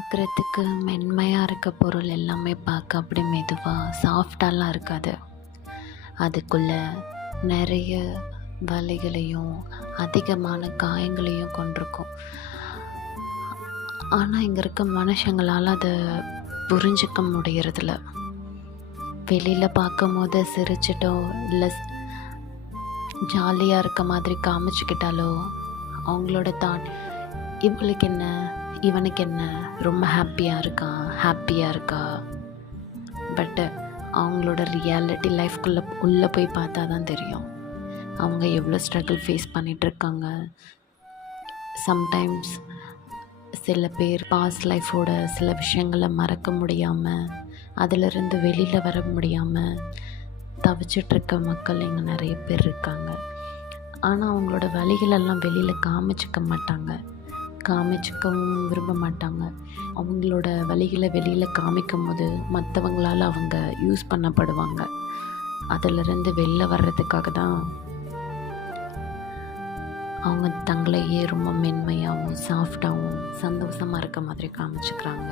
பார்க்குறதுக்கு மென்மையாக இருக்க பொருள் எல்லாமே பார்க்க அப்படி மெதுவாக சாஃப்டாலாம் இருக்காது. அதுக்குள்ளே நிறைய வலிகளையும் அதிகமான காயங்களையும் கொண்டிருக்கும். ஆனால் இங்கே இருக்க மனுஷங்களால் அதை புரிஞ்சிக்க முடியறதில்ல. வெளியில் பார்க்கும் போது சிரிச்சிட்டோ இல்லை ஜாலியாக இருக்க மாதிரி காமிச்சிக்கிட்டாலோ அவங்களோட தாட் இவளுக்கு என்ன, இவனுக்கு என்ன, ரொம்ப ஹாப்பியாக இருக்கா. பட்டு அவங்களோட ரியாலிட்டி லைஃப்குள்ளே உள்ளே போய் பார்த்தா தான் தெரியும் அவங்க எவ்வளோ ஸ்ட்ரகிள் ஃபேஸ் பண்ணிகிட்ருக்காங்க. சம்டைம்ஸ் சில பேர் பாஸ்ட் லைஃபோட சில விஷயங்களை மறக்க முடியாமல் அதிலிருந்து வெளியில் வர முடியாமல் தவிச்சிட்ருக்க மக்கள் இங்கே நிறைய பேர் இருக்காங்க. ஆனால் அவங்களோட வலிகளெல்லாம் வெளியில் காமிச்சிக்கவும் விரும்ப மாட்டாங்க. அவங்களோட வலிகளை வெளியில் காமிக்கும் போது மற்றவங்களால் அவங்க யூஸ் பண்ணப்படுவாங்க. அதிலிருந்து வெளில வர்றதுக்காக தான் அவங்க தங்களையே ரொம்ப மென்மையாகவும் சாஃப்டாகவும் சந்தோஷமாக இருக்க மாதிரி காமிச்சிக்கிறாங்க.